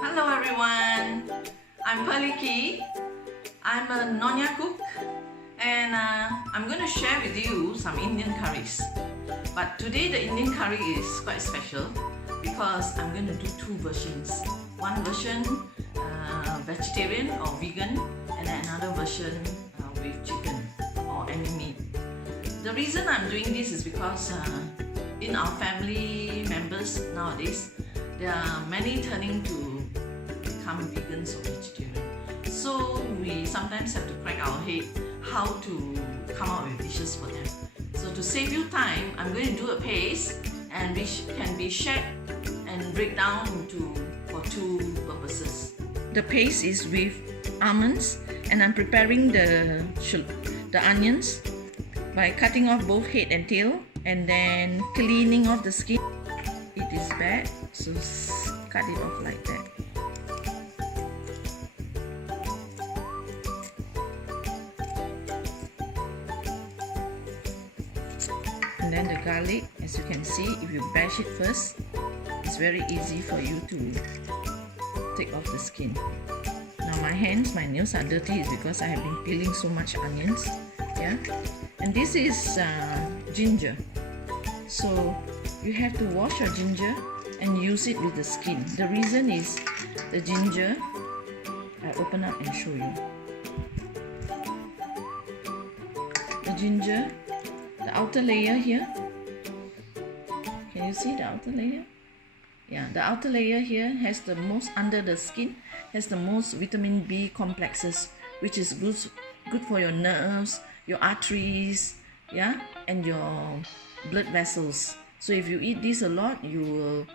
Hello everyone, I'm Pearly Kee. I'm a Nyonya cook and I'm going to share with you some Indian curries. But today the Indian curry is quite special because I'm going to do two versions. One version vegetarian or vegan and another version with chicken or any meat. The reason I'm doing this is because in our family members nowadays, there are many turning to become vegans or vegetarian. So we sometimes have to crack our head how to come up with dishes for them. So to save you time, I'm going to do a paste and which can be shared and break down for two purposes. The paste is with almonds and I'm preparing the onions by cutting off both head and tail and then cleaning off the skin. It is bad, so cut it off like that. And then the garlic, as you can see, if you bash it first, it's very easy for you to take off the skin. Now my hands, my nails are dirty is because I have been peeling so much onions. Yeah, and this is ginger. So you have to wash your ginger and use it with the skin. The reason is the ginger, I open up and show you. The ginger, the outer layer here, can you see the outer layer? Yeah, the outer layer here has the most, under the skin, has the most vitamin B complexes, which is good for your nerves, your arteries, yeah, and your blood vessels. So if you eat this a lot, you will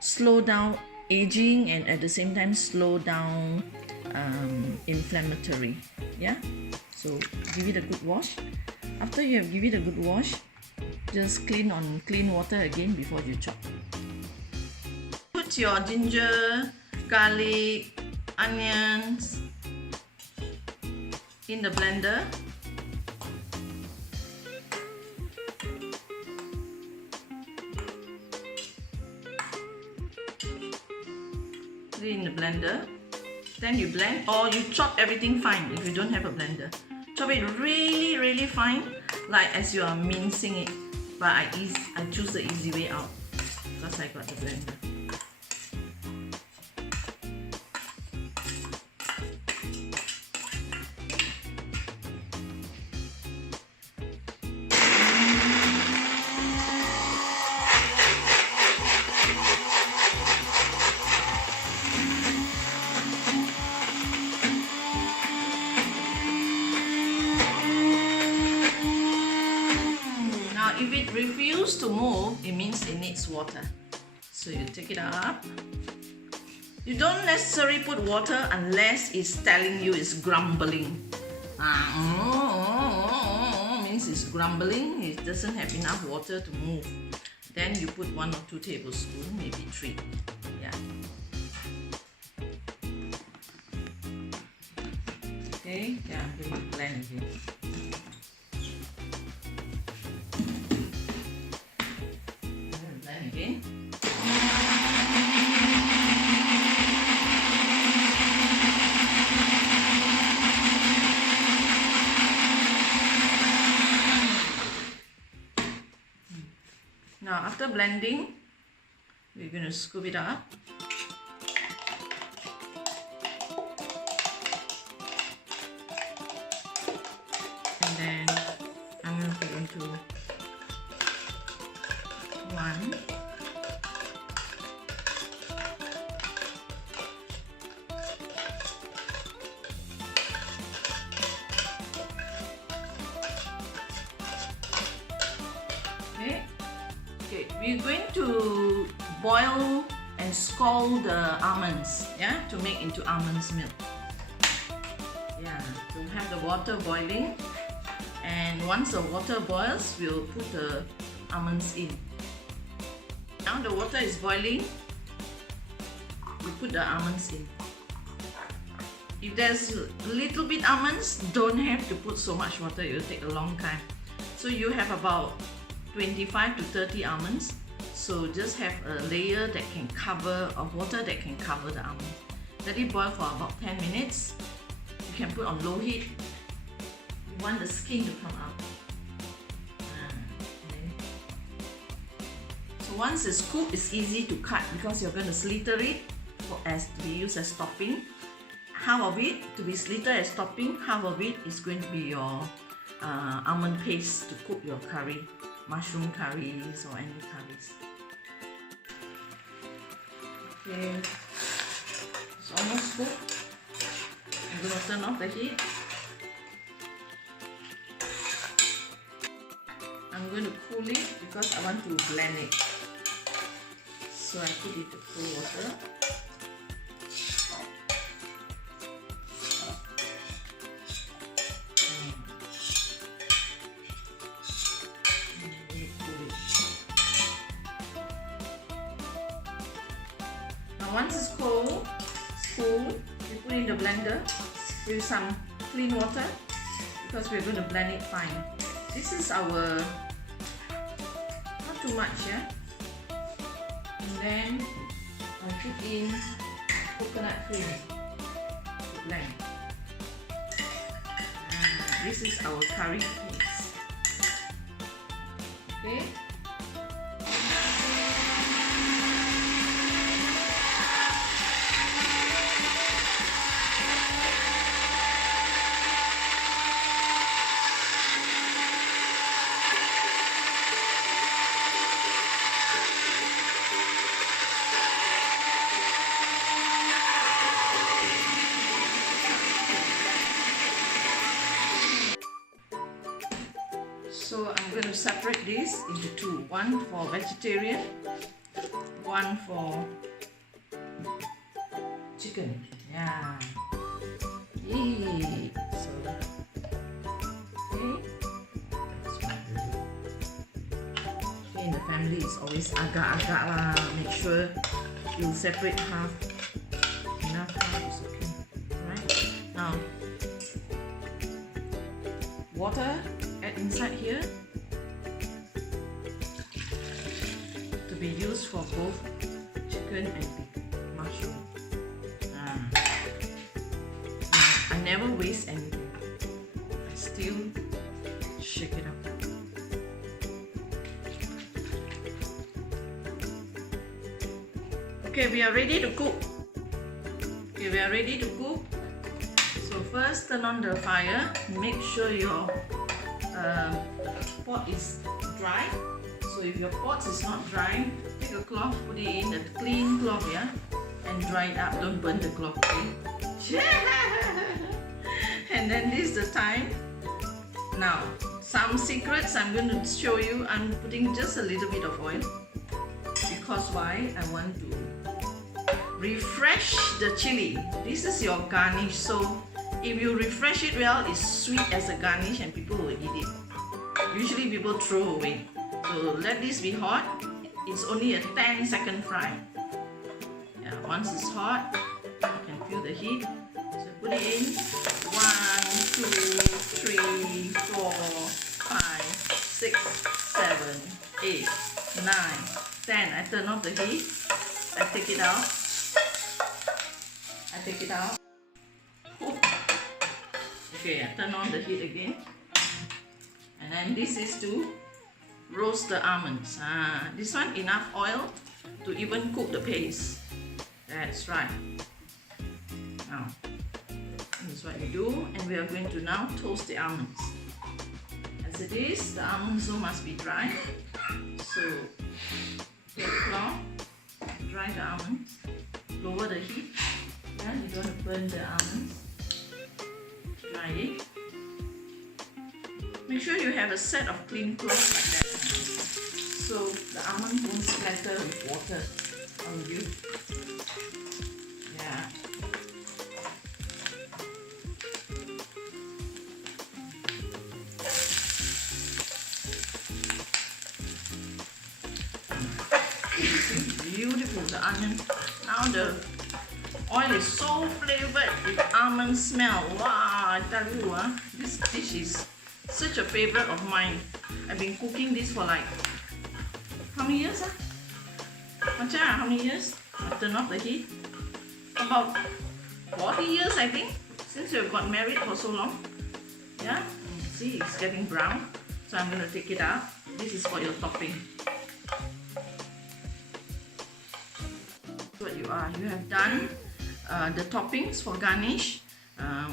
slow down aging and at the same time slow down inflammatory. Yeah, so give it a good wash. After you have given it a good wash, just clean on clean water again before you chop. Put your ginger, garlic, onions in the blender. Put it in the blender. Then you blend or you chop everything fine if you don't have a blender. Chop it really fine, like as you are mincing it. But I choose the easy way out because I got the blender. If it refuses to move, it means it needs water. So you take it up. You don't necessarily put water unless it's telling you it's grumbling. Means it's grumbling, it doesn't have enough water to move. Then you put 1 or 2 tablespoons, maybe 3. Yeah. Okay, yeah, I'm going to blend again. Okay. Now after blending, we're going to scoop it up. And then I'm going to put into 1. Okay, we're going to boil and scald the almonds, yeah, to make into almonds milk. Yeah, so have the water boiling, and once the water boils, we'll put the almonds in. Now the water is boiling, we put the almonds in. If there's a little bit almonds, don't have to put so much water, it will take a long time. So you have about 25 to 30 almonds. So just have a layer that can cover, of water that can cover the almond. Let it boil for about 10 minutes. You can put on low heat. You want the skin to come out. Okay. So once it's cooked, it's easy to cut because you're going to slither it as to be used as topping. Half of it to be slittered as topping, half of it is going to be your almond paste to cook your curry, mushroom curries or any curries. Okay, it's almost cooked. I'm going to turn off the heat. I'm going to cool it because I want to blend it. So I put it to cool water. Now once it's cool, you put in the blender with some clean water because we're going to blend it fine. This is our, not too much, yeah? And then I put in coconut cream to blend. This is our curry paste. Okay? So I'm going to separate this into two, one for vegetarian, one for chicken. Yeah. Yay. So, okay. That's what we do. Okay, in the family it's always agak-agak lah. Make sure you separate half. Enough half is okay. Alright. Now, water. Add inside here to be used for both chicken and mushroom. I never waste anything. I still shake it up. Okay, we are ready to cook. Okay, we are ready to cook. So first turn on the fire. Make sure your pot is dry. So if your pot is not dry, take a cloth, put it in a clean cloth, yeah, and dry it up. Don't burn the cloth, okay? And then this is the time. Now, some secrets I'm going to show you. I'm putting just a little bit of oil because why? I want to refresh the chili. This is your garnish. So if you refresh it well, it's sweet as a garnish and people will eat it. Usually people throw away. So let this be hot. It's only a 10-second fry. Yeah, once it's hot, you can feel the heat. So put it in. 1, 2, 3, 4, 5, 6, 7, 8, 9, 10. I turn off the heat. I take it out. Okay, I turn on the heat again. And then this is to roast the almonds. This one enough oil to even cook the paste. That's right. Now, this is what you do, and we are going to now toast the almonds. As it is, the almonds must be dry. So, take a cloth, dry the almonds, lower the heat. Yeah, you don't want to burn the almonds. Dry it. Make sure you have a set of clean cloths like that, so the almond won't splatter with water on you. Yeah. See, beautiful, the onion. Now the oil is so flavored with almond smell. Wow, I tell you, this dish is such a favorite of mine. I've been cooking this for like, how many years? Macha, how many years? I've turned off the heat. About 40 years, I think, since you've got married for so long. Yeah, see, it's getting brown. So I'm going to take it out. This is for your topping. What you have done the toppings for garnish.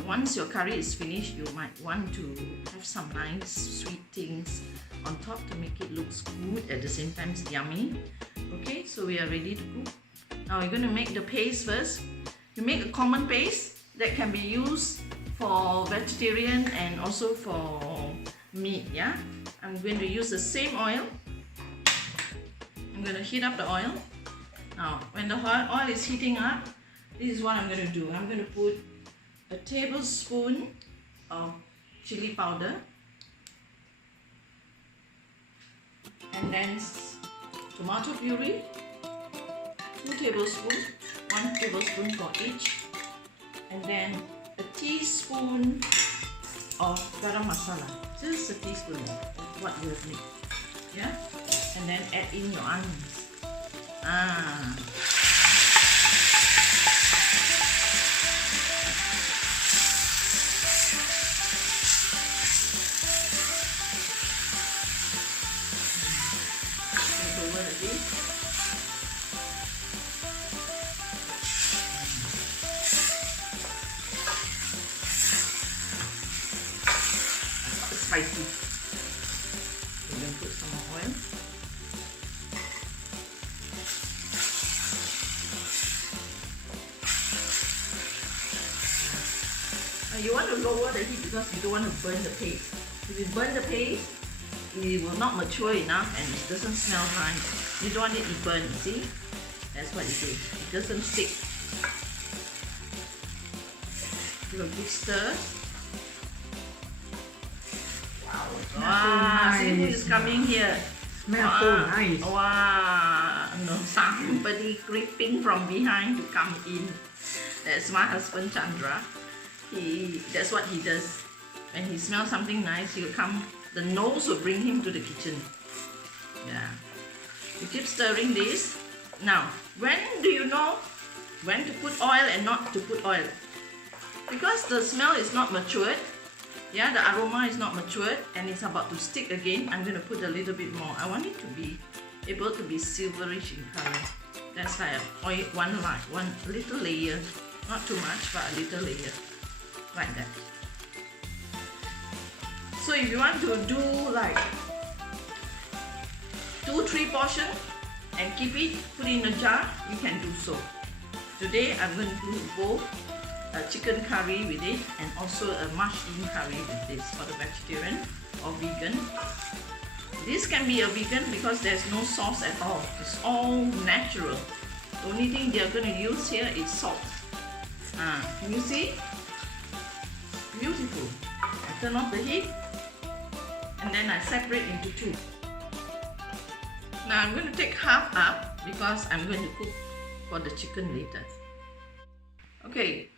Once your curry is finished, you might want to have some nice sweet things on top to make it look good, at the same time it's yummy. Okay, so we are ready to cook. Now we're going to make the paste first. You make a common paste that can be used for vegetarian and also for meat. Yeah, I'm going to use the same oil. I'm going to heat up the oil. Now when the oil is heating up, this is what I'm going to do. I'm going to put a tablespoon of chili powder, and then tomato puree, 2 tablespoons, 1 tablespoon for each, and then a teaspoon of garam masala, just a teaspoon of what you have made. Yeah, and then add in your onions. Spicy. We're going to put some more oil. You want to lower the heat because you don't want to burn the paste. If you burn the paste, it will not mature enough and it doesn't smell nice. You don't want it to burn, see? That's what it is. It doesn't stick. Give a good stir. Wow, see who is coming here? Smells so nice. Wow, no, somebody creeping from behind to come in. That's my husband Chandra. That's what he does. When he smells something nice, he'll come. The nose will bring him to the kitchen. Yeah. You keep stirring this. Now, when do you know when to put oil and not to put oil? Because the smell is not matured. Yeah, the aroma is not matured and it's about to stick again. I'm going to put a little bit more. I want it to be able to be silverish in color. That's like one little layer. Not too much, but a little layer. Like that. So if you want to do like 2-3 portions and keep it, put in a jar, you can do so. Today I'm going to do both a chicken curry with it and also a mushroom curry with this for the vegetarian or vegan. This can be a vegan because there's no sauce at all. It's all natural. The only thing they're going to use here is salt. Can you see? Beautiful. I turn off the heat and then I separate into 2. Now I'm going to take half up because I'm going to cook for the chicken later. Okay.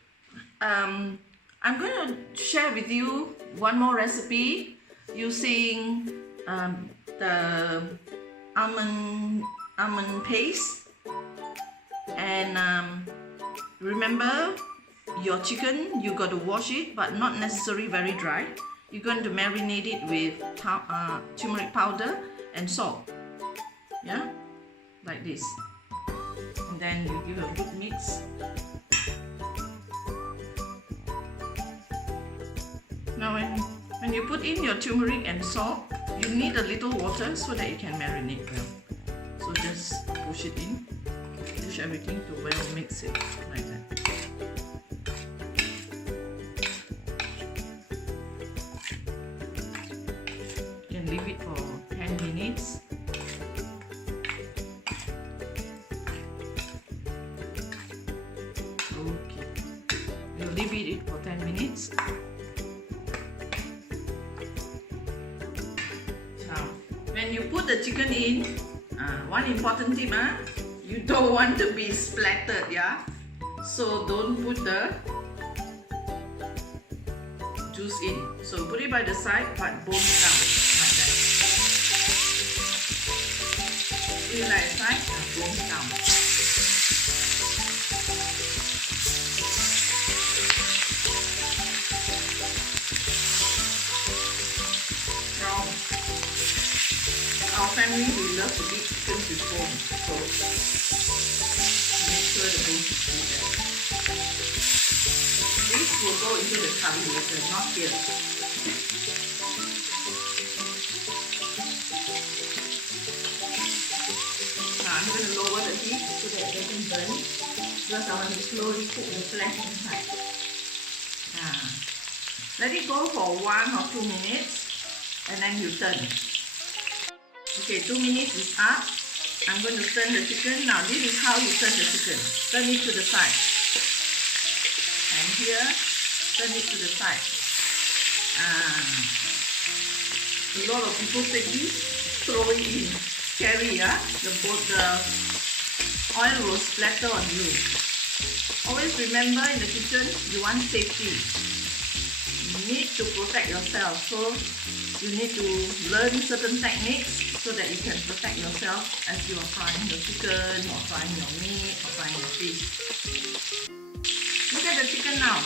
I'm going to share with you one more recipe using the almond paste, and remember your chicken, you got to wash it, but not necessarily very dry. You're going to marinate it with turmeric powder and salt. Yeah, like this, and then you give a good mix. Now when you put in your turmeric and salt, you need a little water so that it can marinate well. So just push it in, push everything to well mix it like that. You can leave it for 10 minutes. Okay, you leave it for 10 minutes. When you put the chicken in, one important tip, you don't want to be splattered, yeah? So don't put the juice in. So put it by the side, but bone down, like that. Put it like that. go down. Now, our family, we love to eat chicken with bone, so make sure the bone is good there. This will go into the curry later, not here. I'm going to lower the heat so that it doesn't burn, because I want to slowly cook the flesh inside. Let it go for 1 or 2 minutes and then you turn. Okay, 2 minutes is up. I'm going to turn the chicken. Now this is how you turn the chicken. Turn it to the side. And here, turn it to the side. A lot of people take this, throw it in. Scary, yeah? The oil will splatter on you. Always remember, in the kitchen, you want safety. You need to protect yourself. So you need to learn certain techniques so that you can protect yourself as you are frying your chicken, or frying your meat, or frying your fish. Look at the chicken now.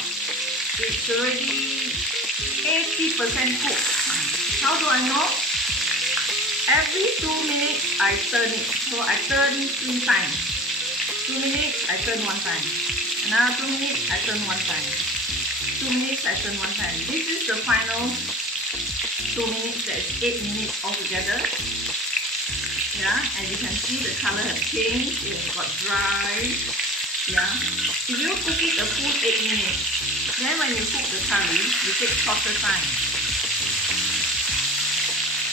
It's already 80% cooked. How do I know? Every 2 minutes I turn it. So I turn 3 times. 2 minutes I turn 1 time. Another 2 minutes I turn 1 time. 2 minutes I turn 1 time. This is the final 2 minutes. That is 8 minutes altogether. Yeah, and you can see the color has changed. It has got dry. Yeah. If you cook it a full 8 minutes, then when you cook the curry, you take shorter time.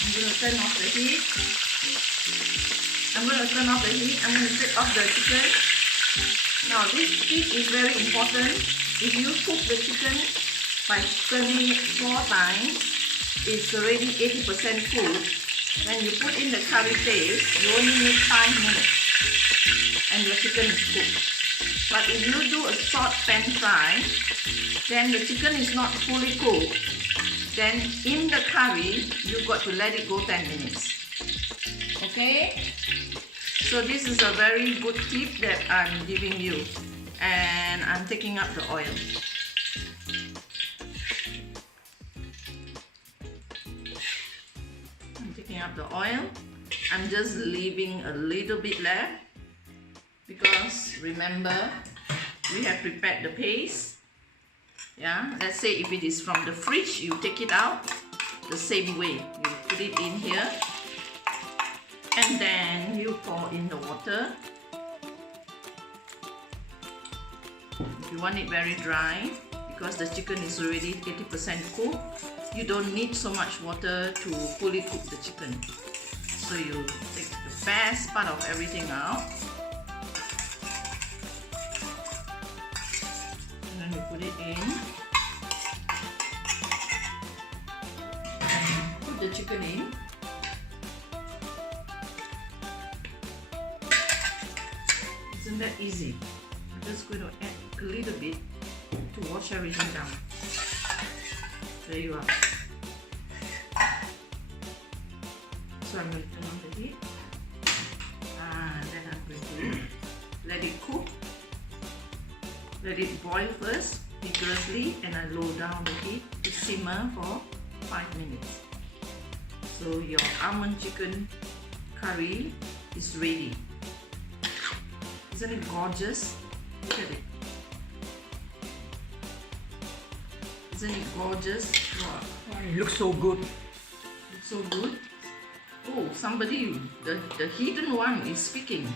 I'm going to turn off the heat. I'm going to take off the chicken. Now this tip is very important. If you cook the chicken by turning it 4 times, it's already 80% cooked. When you put in the curry paste, you only need 5 minutes and your chicken is cooked. But if you do a short pan fry, then the chicken is not fully cooked. Then in the curry, you got to let it go 10 minutes. Okay? So this is a very good tip that I'm giving you. And I'm taking up the oil. I'm taking up the oil. I'm just leaving a little bit left, because remember, we have prepared the paste. Yeah, let's say if it is from the fridge, you take it out the same way. You put it in here and then you pour in the water. If you want it very dry, because the chicken is already 80% cooked, you don't need so much water to fully cook the chicken. So you take the best part of everything out. And then you put it in. And put the chicken in. Isn't that easy? I'm just going to add a little bit to wash everything down. There you are. So I'm going to turn on the heat. And then I'm going to let it cook. Let it boil first vigorously, and I lower down the heat to simmer for 5 minutes. So your almond chicken curry is ready. Isn't it gorgeous? Look at it. Isn't it gorgeous? Wow. It looks so good. Looks so good. Oh, somebody, the hidden one is speaking.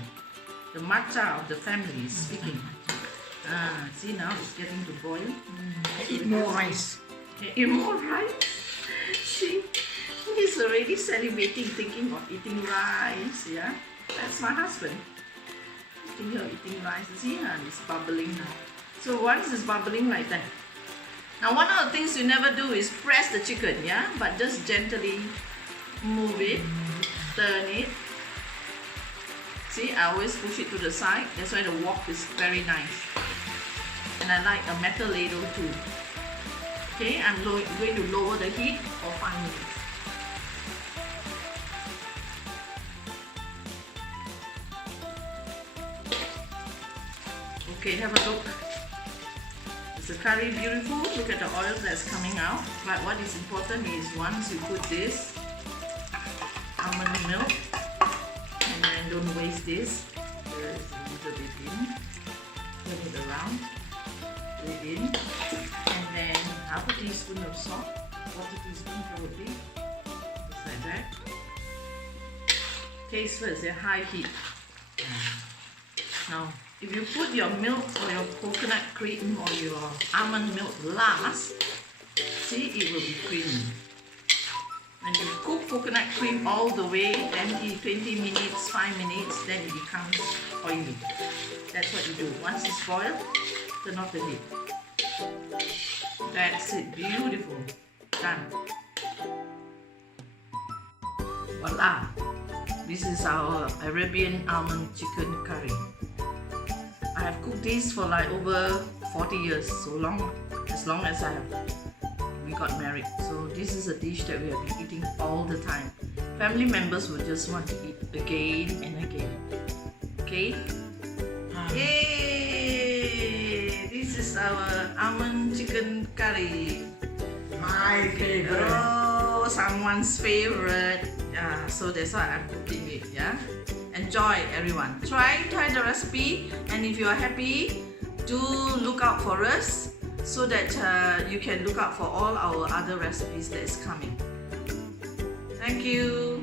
The matcha of the family is speaking. Ah, see now it's getting to boil. Eat more rice. Eat more rice? He's already salivating, thinking of eating rice. Yeah, that's my husband. Thinking of eating rice. See, it's bubbling now. So once it's bubbling like that. Now one of the things you never do is press the chicken, yeah, but just gently move it, turn it. See, I always push it to the side. That's why the wok is very nice. And I like a metal ladle too. Okay, I'm going to lower the heat for 5 minutes. Okay, have a look. Is the curry beautiful? Look at the oil that's coming out. But what is important is once you put this almond milk, and then don't waste this. There's a little bit in. Turn it around. Put it in. And then half a teaspoon of salt. 1 teaspoon probably. Just like that. Taste first, a high heat. Now, if you put your milk or your coconut cream or your almond milk last, see, it will be creamy. When you cook coconut cream all the way, then in 20 minutes, 5 minutes, then it becomes oily. That's what you do. Once it's boiled, turn off the heat. That's it. Beautiful. Done. Voila. This is our Arabian Almond Chicken curry. I have cooked this for like over 40 years, so long, as long as we got married. So this is a dish that we have been eating all the time. Family members will just want to eat again and again. Okay? Yay! This is our almond chicken curry. My favorite. Oh, someone's favorite. Yeah, so that's why I'm cooking it. Yeah. Enjoy, everyone. Try the recipe, and if you are happy, do look out for us so that you can look out for all our other recipes that is coming. Thank you.